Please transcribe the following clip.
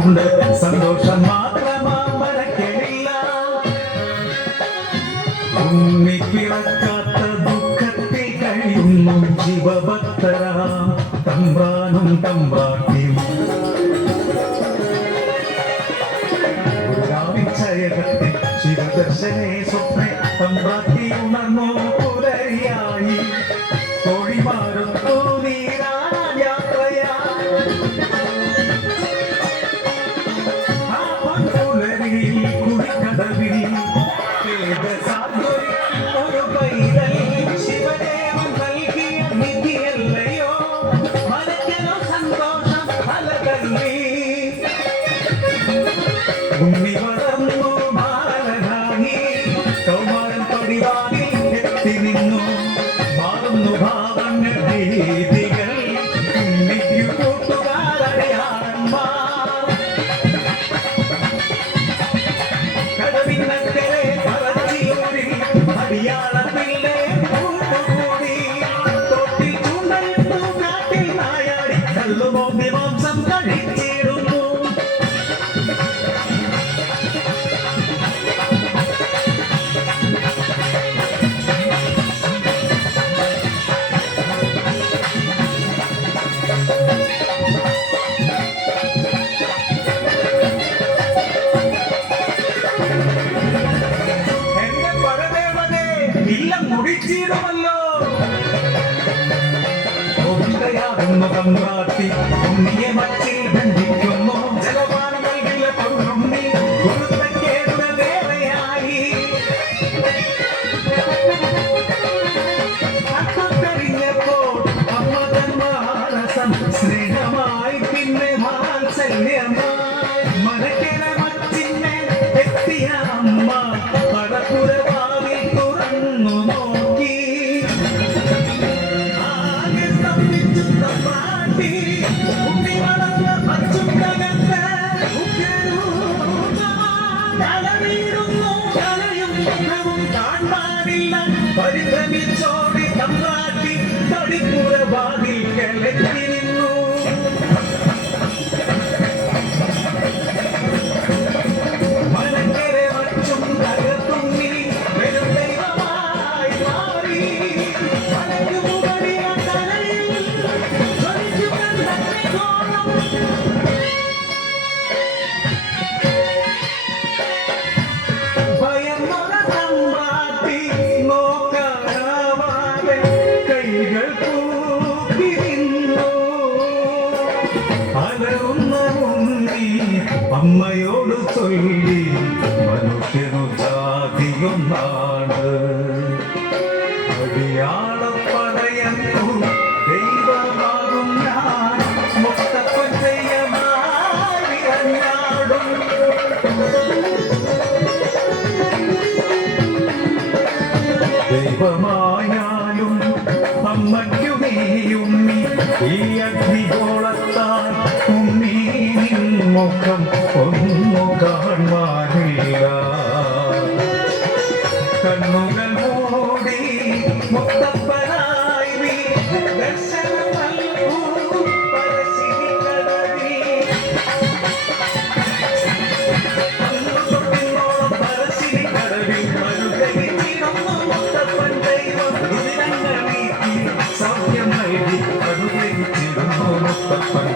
ഉണ്ട് സന്തോഷം മാത്രമാ മറക്കലില്ല ഉണ്ണി പിറക്കാത്ത ദുഃഖത്തിൽ കഴിയുന്നു ശിവഭക്തരാം തമ്പ്രാനും തമ്പ്രാട്ടിയും ഗുരുരാവിച്ചയകത്തിൽ ശിവദർശനേ സ്വപ്നെ തമ്പ്രാട്ടി ഉണർന്നു പുലരിയായി തോഴിമാരൊത്തു നീരാന യാത്രയാ പുലരിയിൽ കുടിക്കടവിൽ ഒരു പൈതൽ ശിവദേവൻ നൽകിയ നിധിയല്ലയോ മനക്കനോ സന്തോഷം ഫലകല്ലി ഉണ്ണി വളർന്നു ബാലനായി കൗമാരൻ പടിവാനിൽ എത്തി നിന്നു മാറുന്നു ഭാവങ്ങൾ രീതികൾ ഉണ്ണിക്കു കൂട്ടുകാരടയാളന്മാർ കടവിന്നക്കരെ പറച്ചിയൂരിൽ അടിയാളത്തിലെ കൂട്ടുകൂടി തൊട്ടിൽ ചൂണ്ടലിട്ടു കാട്ടിൽ നായാടി കല്ലുമോന്തി മാംസം കഴിച്ചിടുന്നു ഇല്ലം മുടിച്ചിടുമല്ലോ തമ്പ്രാട്ടി ഉണ്ണിയെ മച്ചിൽ ബന്ധിക്കുന്നു ജലപാനം നൽകില്ല പൊന്നുണ്ണി ഗുരുത്തക്കേടുടെ ദേവയായി അക്കത്തെറിഞ്ഞപ്പോൾ അമ്മ തന്മാനസം സ്നേഹമായി പിന്നെ വാത്സല്യമായി മനക്കിന മച്ചിന്നെ എത്തിയ അമ്മ പടപ്പുരവാവിൽ തുറന്നു നോക്കി ആകെ സ്തംഭിച്ചു തമ്പ്രാട്ടി ഉണ്ണി വളർന്ന പച്ചുണ്ടകത്ത് കളവീടുന്നു കളയും മുഖവും കാണാനില്ല പരിഭ്രമിച്ചോടി തമ്പ്രാട്ടി പടിപ്പുരവാവിൽ കിളക്കി നിന്നു മനക്കരെ മച്ചും തകർത്തുണ്ണി വെറും ദൈവമായി മാറി മലക്കുമുകളിയ തലയിൽ ജ്വലിച്ചു കണ്ടോളം ഭയമുള്ള തമ്പ്രാട്ടി നോക്കാനാവാതെ കൈകൾ കൂപ്പി നിന്നു അലറുന്ന ഉണ്ണി അമ്മയോട് ചൊല്ലി മനുഷ്യനു ജാതിയൊന്നാണ് അടിയാളപ്പടയന്നു ദൈവമാകും ഞാൻ മുത്തപ്പൻ ചെയ്യമായി അഞ്ഞാടും ദൈവമായാലും അമ്മയ്ക്കു നീയുണ്ണി ഈ അഗ്നിഗോളത്താൽ ഉണ്ണി നിൻ മുഖം ഒന്നു കാണുവാനില്ല കണ്ണുകൾ മൂടി മുത്തപ്പനായി നീ ദർശനം നൽകൂ പരശിനി കടവിൽ പരശിനി കടവിൽ അനുഗ്രഹിച്ചിരുന്നു മുത്തപ്പൻ ദൈവം ദുരിതങ്ങൾ നീക്കി സൗഖ്യം നൽകി അനുഗ്രഹിച്ചിരുന്നു മുത്തപ്പൻ